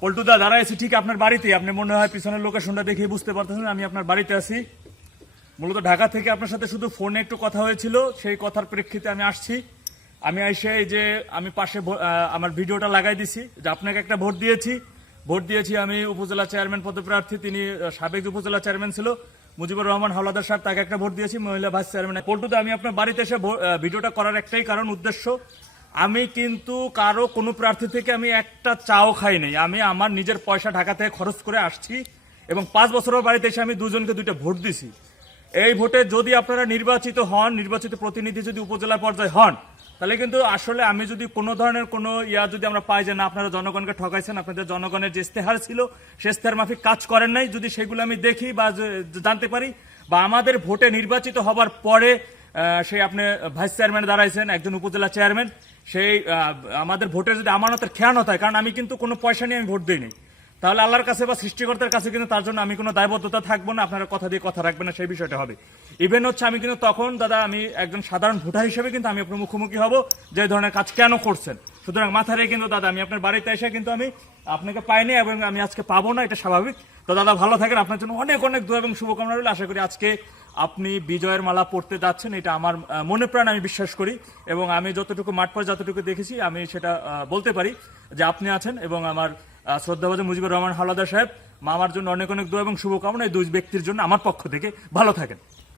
পল্টুদা দাঁড়াইছি ঠিক আপনার বাড়িতে। আপনি মনে হয় পিছনের লোকেশনটা দেখে বুঝতে পারতেছেন, আমি আপনার বাড়িতে আছি। মূলত ঢাকা থেকে আপনার সাথে শুধু ফোনে একটু কথা হয়েছিল, সেই কথার প্রেক্ষিতে আমি আসছি। আমি এসে এই যে আমি পাশে আমার ভিডিওটা লাগাই দিছি, যে আপনাকে একটা ভোট দিয়েছি। ভোট দিয়েছি আমি উপজেলা চেয়ারম্যান পদপ্রার্থী তিনি সাবেক উপজেলা চেয়ারম্যান ছিল, মুজিবুর রহমান হাওলাদার সাহেব, তাকে একটা ভোট দিয়েছি, মহিলা ভাইস চেয়ারম্যান পল্টুদা আমি আপনার বাড়িতে এসে ভিডিওটা করার একটাই কারণ, উদ্দেশ্য আমি কিন্তু কারও কোনো প্রার্থী থেকে আমি একটা চাও খাই নাই। আমি আমার নিজের পয়সা ঢাকা থেকে খরচ করে আসছি এবং পাঁচ বছরের বাড়িতে এসে আমি দুজনকে দুইটা ভোট দিছি। এই ভোটে যদি আপনারা নির্বাচিত হন, নির্বাচিত প্রতিনিধি যদি উপজেলা পর্যায়ে হন, তাহলে কিন্তু আসলে আমি যদি কোনো ধরনের কোনো ইয়া যদি আমরা পাই যে না, আপনারা জনগণকে ঠকাইছেন, আপনাদের জনগণের যে ইস্তেহার ছিল, সে ইস্তেহার মাফিক কাজ করেন নাই। যদি সেগুলো আমি দেখি বা জানতে পারি বা আমাদের ভোটে নির্বাচিত হবার পরে সেই আপনি ভাইস চেয়ারম্যান দাঁড়াইছেন, একজন উপজেলা চেয়ারম্যান। সেই আমাদের ভোটের যদি আমানতের খেয়ানত হয় কারণ আমি কিন্তু কোনো পয়সা নিয়ে আমি ভোট দিইনি। তাহলে আল্লাহর কাছে বা সৃষ্টিকর্তার কাছে কিন্তু তার জন্য আমি কোনো দায়বদ্ধতা থাকব না, আপনারা কথা দিয়ে কথা রাখবেন না, সেই বিষয়টা হবে। ইভেন হচ্ছে আমি কিন্তু তখন, দাদা, আমি একজন সাধারণ ভোটার হিসেবে কিন্তু আমি আপনার মুখোমুখি হব, যে ধরনের কাজ কেন করছেন। সুতরাং মাথায় রেখে কিন্তু, দাদা, আমি আপনার বাড়িতে এসে কিন্তু আমি আপনাকে পাইনি এবং আমি আজকে পাবো না, এটা স্বাভাবিক। তো দাদা, ভালো থাকেন, আপনার জন্য অনেক অনেক দোয়া এবং শুভকামনা রইল। আশা করি আজকে আপনি বিজয়ের মালা পড়তে যাচ্ছেন, এটা আমার মনে প্রাণ আমি বিশ্বাস করি এবং আমি যতটুকু মাঠ পর যতটুকু দেখেছি, আমি সেটা বলতে পারি যে আপনি আছেন এবং আমার শ্রদ্ধাভাজন মুজিবুর রহমান হাওলাদার সাহেব, মামার জন্য অনেক অনেক দোয়া এবং শুভকামনা এই দুই ব্যক্তির জন্য আমার পক্ষ থেকে। ভালো থাকেন।